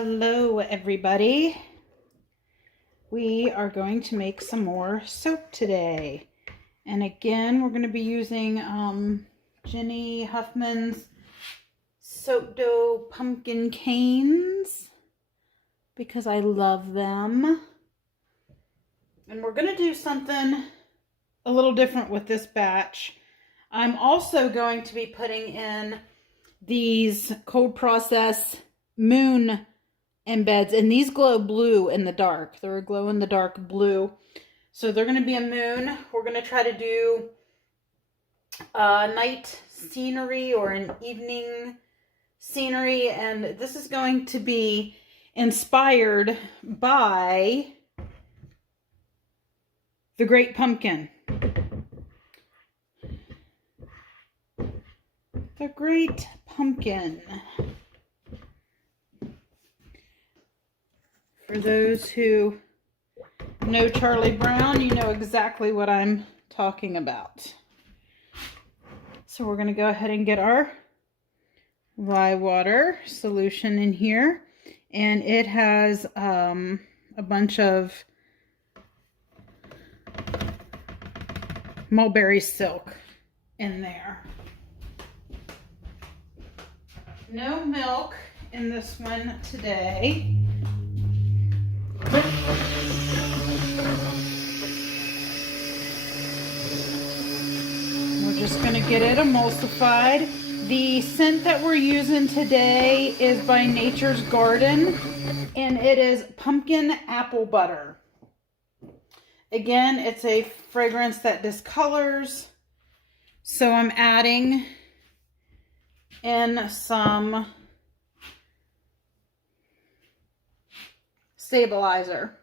Hello everybody. We are going to make some more soap today. And again, we're going to be using Kimberlin Huffman's soap dough pumpkin canes because I love them. And we're going to do something a little different with this batch. I'm also going to be putting in these cold process moon embeds, and these glow blue in the dark. They're a glow in the dark blue. So they're going to be a moon. We're going to try to do a night scenery or an evening scenery, and this is going to be inspired by the Great Pumpkin. The Great Pumpkin. For those who know Charlie Brown, you know exactly what I'm talking about. So we're going to go ahead and get our lye water solution in here. And it has a bunch of mulberry silk in there. No milk in this one today. We're just going to get it emulsified. The scent that we're using today is by Nature's Garden, and it is pumpkin apple butter. Again, it's a fragrance that discolors, so I'm adding in some stabilizer.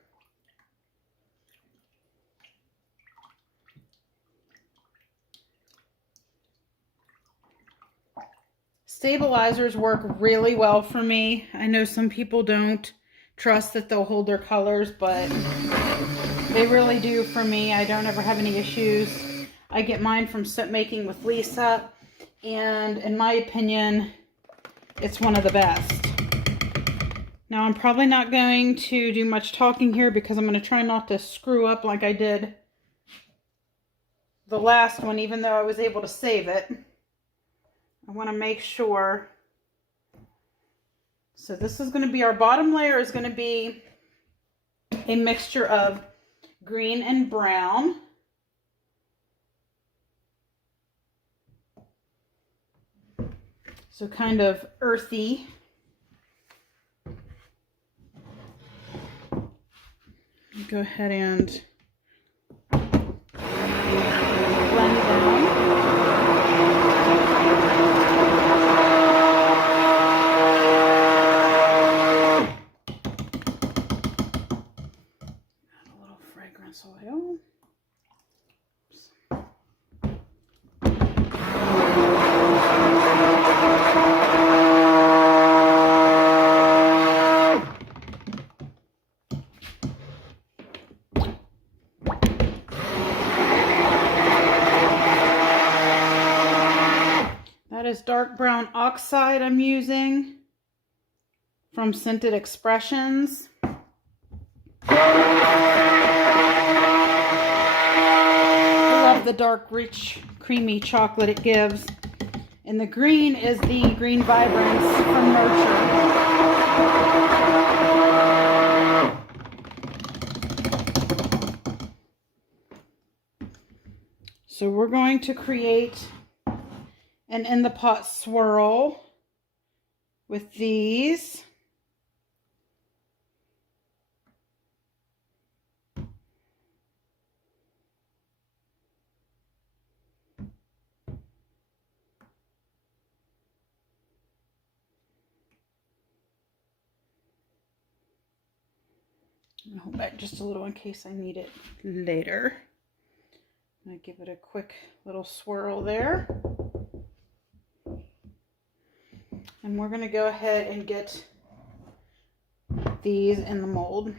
Stabilizers work really well for me. I know some people don't trust that they'll hold their colors, but they really do for me. I don't ever have any issues. I get mine from Soap Making with Lisa, and in my opinion, it's one of the best. Now, I'm probably not going to do much talking here because I'm going to try not to screw up like I did the last one, even though I was able to save it. I want to make sure. So this is going to be, our bottom layer is going to be a mixture of green and brown. So kind of earthy. Go ahead and blend down. Add a little fragrance oil. That is dark brown oxide I'm using from Scented Expressions. I love the dark, rich, creamy chocolate it gives. And the green is the Green Vibrance from Nurture. So we're going to create an in the pot swirl with these. I'll hold back just a little in case I need it later. I'm going to give it a quick little swirl there. And we're going to go ahead and get these in the mold.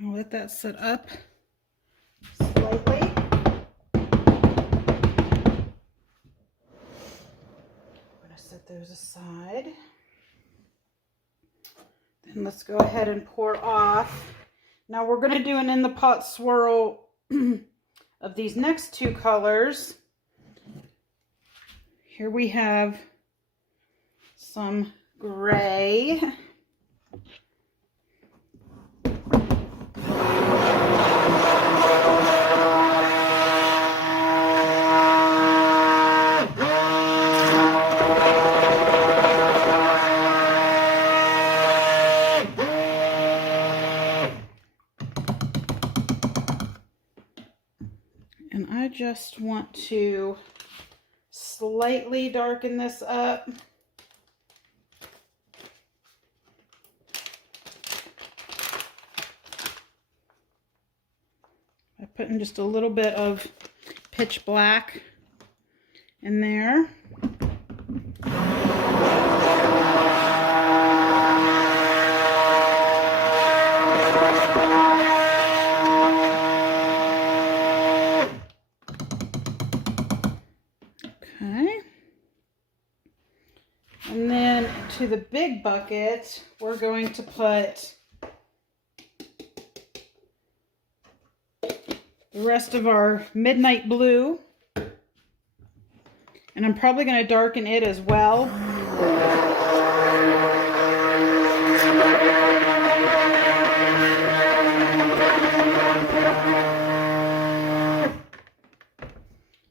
I'll let that sit up slightly. I'm going to set those aside. Then let's go ahead and pour off. Now we're going to do an in the pot swirl of these next two colors. Here we have some gray. And I just want to slightly darken this up. I put in just a little bit of pitch black in there. Okay. And then to the big bucket, we're going to put the rest of our midnight blue. And I'm probably going to darken it as well.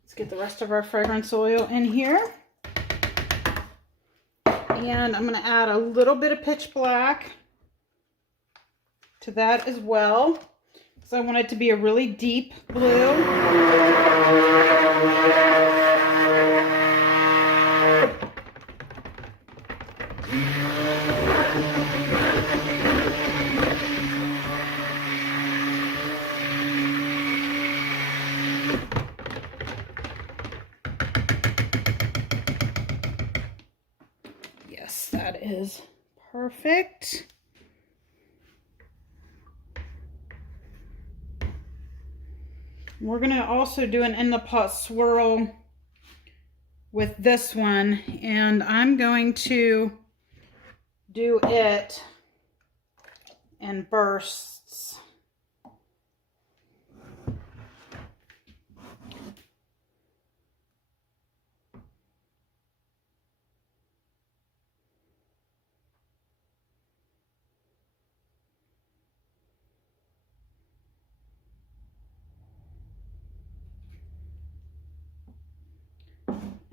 Let's get the rest of our fragrance oil in here. And I'm going to add a little bit of pitch black to that as well, because I want it to be a really deep blue. Yes, that is perfect. We're going to also do an in the pot swirl with this one, and I'm going to do it in bursts.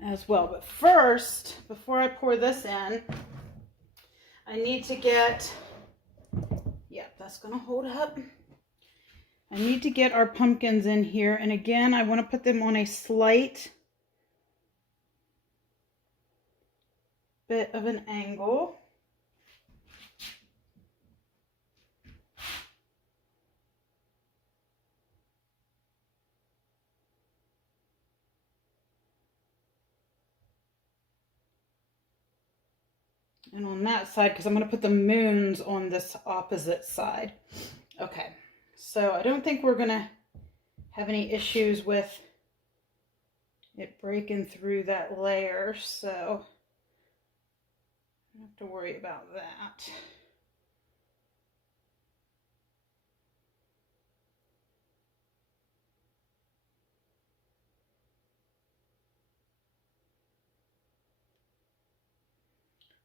As well. But first, before I pour this in, I need to get, that's going to hold up. I need to get our pumpkins in here. And again, I want to put them on a slight bit of an angle. And on that side, because I'm going to put the moons on this opposite side. Okay, so I don't think we're going to have any issues with it breaking through that layer, so I don't have to worry about that.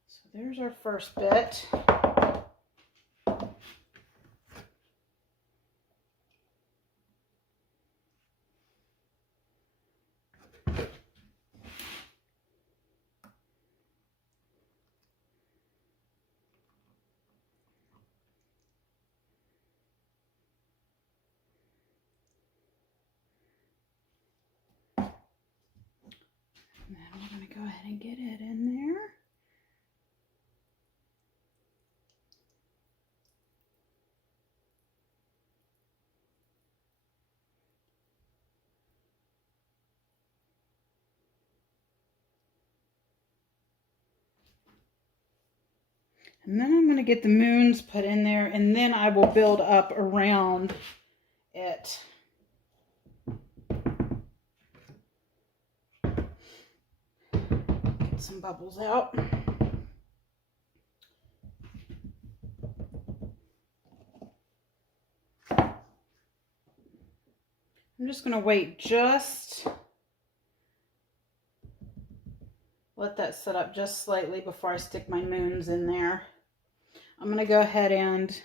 So there's our first bit. And then we're going to go ahead and get it in there. And then I'm going to get the moons put in there, and then I will build up around it. Get some bubbles out. I'm just going to wait, just let that set up just slightly before I stick my moons in there. I'm going to go ahead and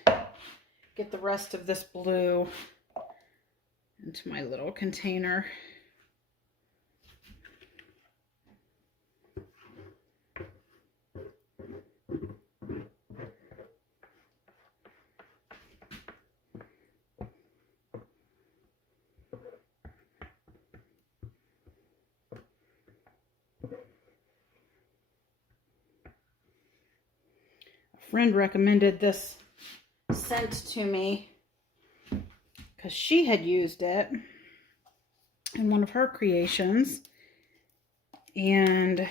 get the rest of this blue into my little container. Friend recommended this scent to me because she had used it in one of her creations, and it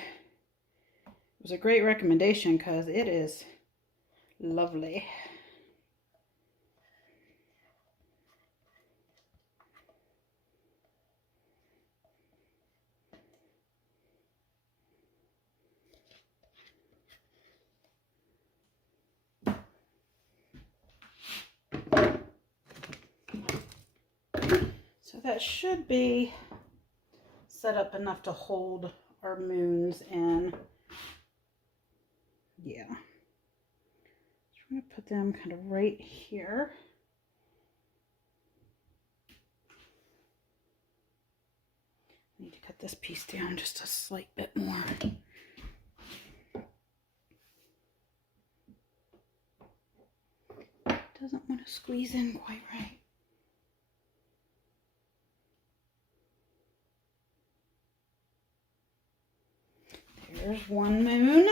was a great recommendation because it is lovely. So that should be set up enough to hold our moons in. Yeah. So I'm going to put them kind of right here. I need to cut this piece down just a slight bit more. Doesn't want to squeeze in quite right. There's one moon.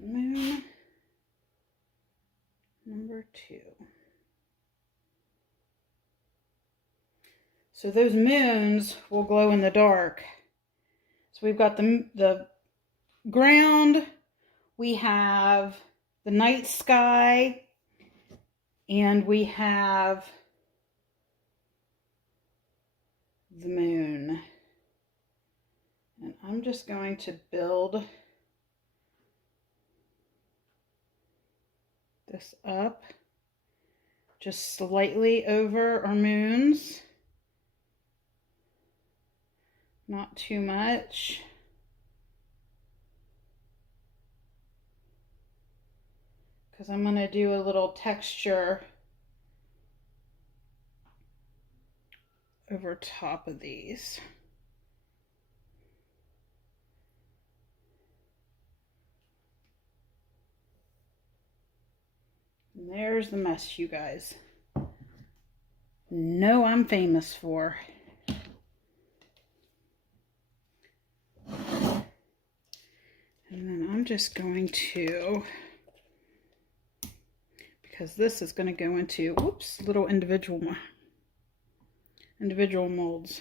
Moon number 2. So those moons will glow in the dark. So we've got the ground, we have the night sky, and we have the moon. And I'm just going to build this up just slightly over our moons. Not too much. Because I'm going to do a little texture over top of these. And there's the mess you guys know I'm famous for. And then I'm just going to, because this is going to go into, whoops, little individual molds.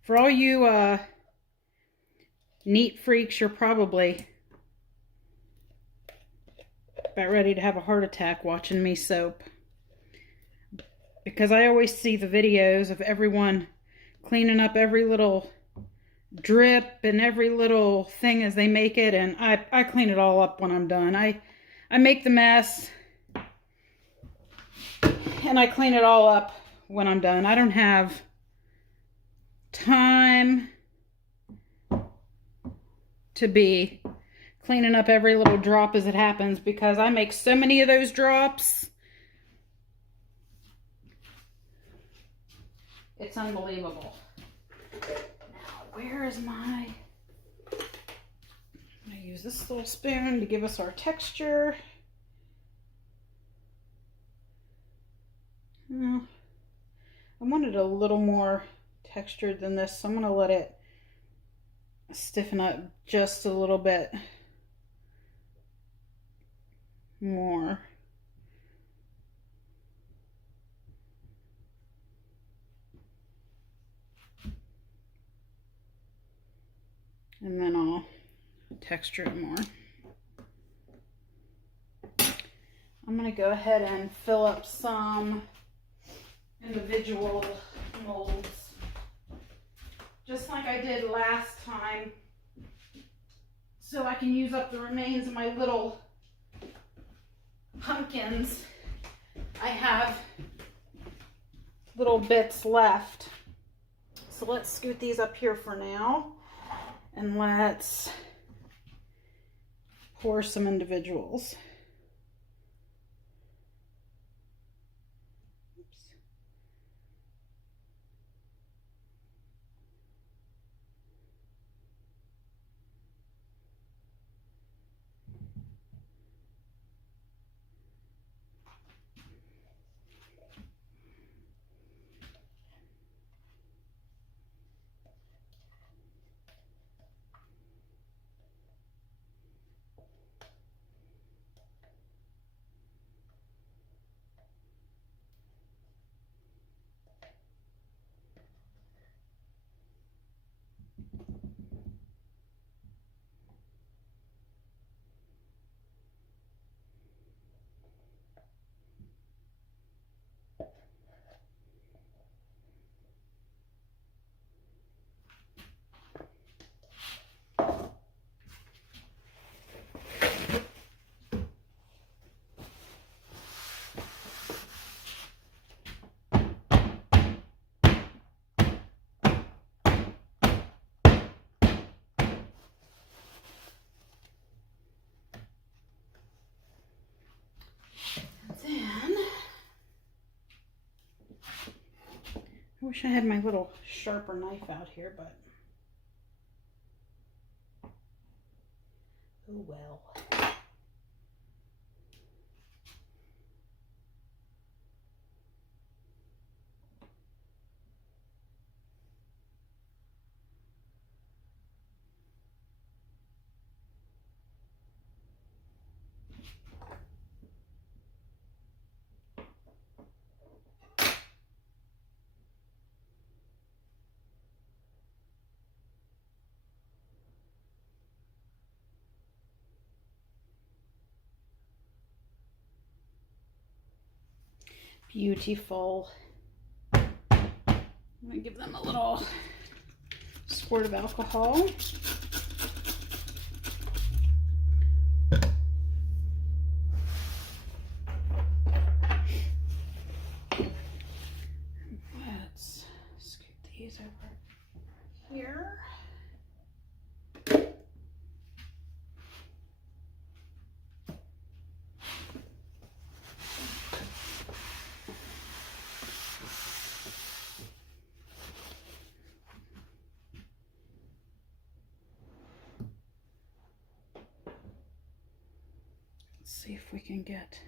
For all you neat freaks, you're probably about ready to have a heart attack watching me soap. Because I always see the videos of everyone cleaning up every little drip and every little thing as they make it, and I clean it all up when I'm done. I make the mess and I clean it all up when I'm done. I don't have time to be cleaning up every little drop as it happens, because I make so many of those drops. It's unbelievable. Now, where is my... I'm going to use this little spoon to give us our texture. I wanted a little more textured than this, so I'm going to let it stiffen up just a little bit more. and then I'll texture it more. I'm going to go ahead and fill up some individual molds, just like I did last time, so I can use up the remains of my little pumpkins. I have little bits left. So let's scoot these up here for now, and let's pour some individuals. I wish I had my little sharper knife out here, but oh well. Beautiful. I'm going to give them a little squirt of alcohol. Let's scoot these over here. See if we can get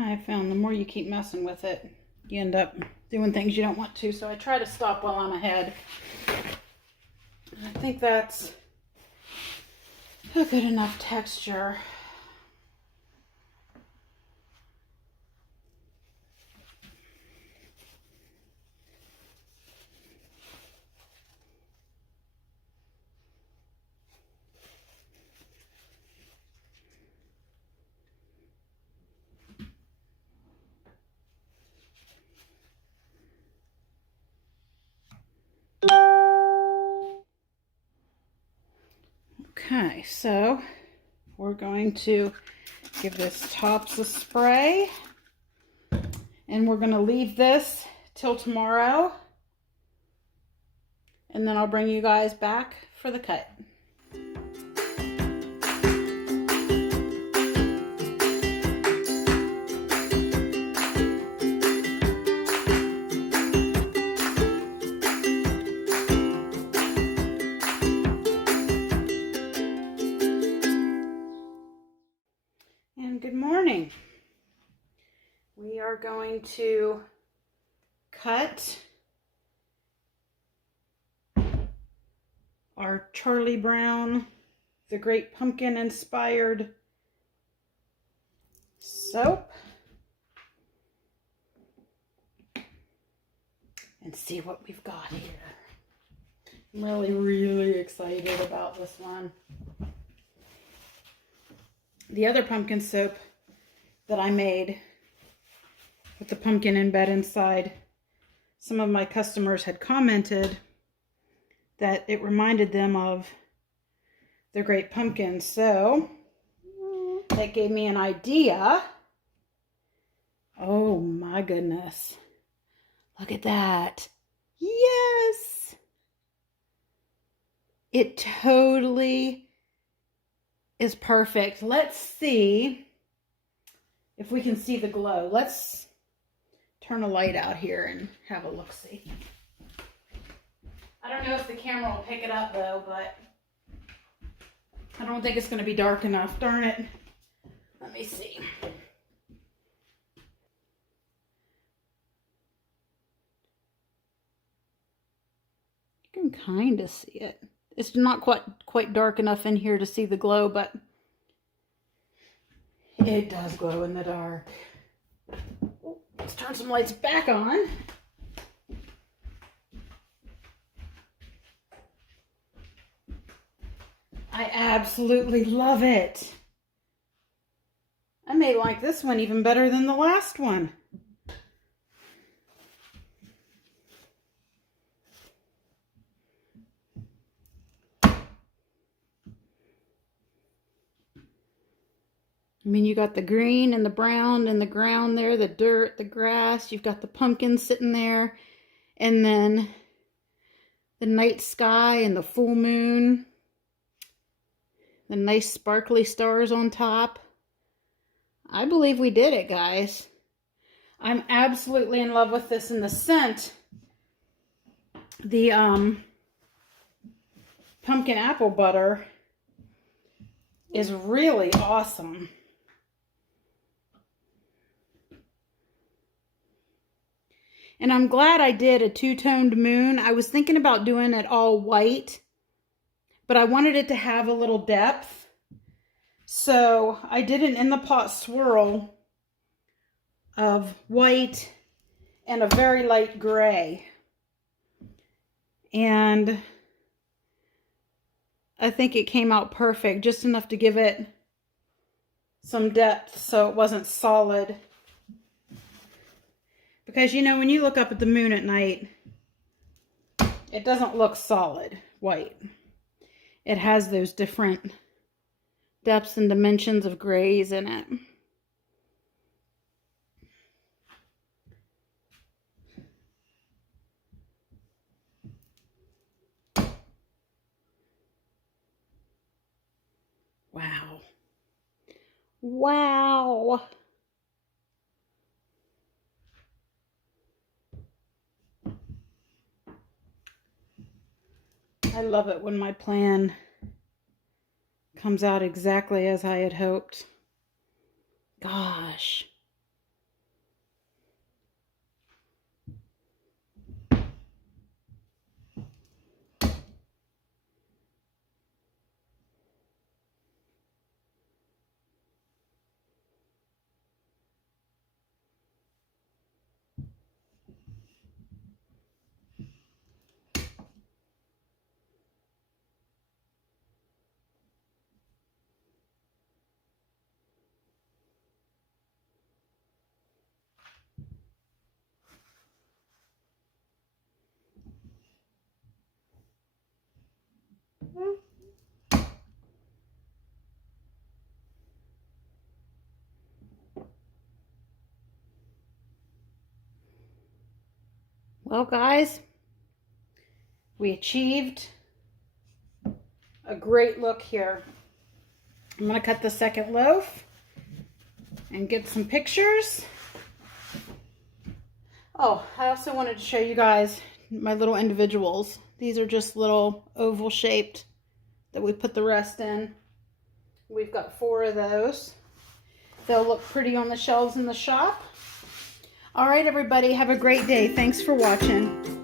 I found the more you keep messing with it, you end up doing things you don't want to. So I try to stop while I'm ahead. And I think that's a good enough texture. Okay, so we're going to give this tops a spray, and we're going to leave this till tomorrow, and then I'll bring you guys back for the cut. are going to cut our Charlie Brown, the Great Pumpkin inspired soap, and see what we've got here. I'm really excited about this one. The other pumpkin soap that I made with the pumpkin embed inside, some of my customers had commented that it reminded them of the Great Pumpkin. So that gave me an idea. Oh my goodness. Look at that. Yes. It totally is perfect. Let's see if we can see the glow. Let's turn a light out here and have a look-see. I don't know if the camera will pick it up though, but I don't think it's going to be dark enough. Darn it. Let me see. You can kind of see it. It's not quite dark enough in here to see the glow, but it does glow in the dark. Let's turn some lights back on. I absolutely love it. I may like this one even better than the last one. I mean, you got the green and the brown and the ground there, the dirt, the grass. You've got the pumpkin sitting there. And then the night sky and the full moon. The nice sparkly stars on top. I believe we did it, guys. I'm absolutely in love with this. And the scent, the pumpkin apple butter is really awesome. And I'm glad I did a two-toned moon. I was thinking about doing it all white, but I wanted it to have a little depth. So I did an in the pot swirl of white and a very light gray. And I think it came out perfect, just enough to give it some depth so it wasn't solid. Because, you know, when you look up at the moon at night, it doesn't look solid white. It has those different depths and dimensions of grays in it. Wow. Wow. I love it when my plan comes out exactly as I had hoped. Gosh. Well, guys, we achieved a great look here. I'm going to cut the second loaf and get some pictures. Oh, I also wanted to show you guys my little individuals. These are just little oval shaped that we put the rest in. We've got 4 of those. They'll look pretty on the shelves in the shop. All right, everybody, have a great day. Thanks for watching.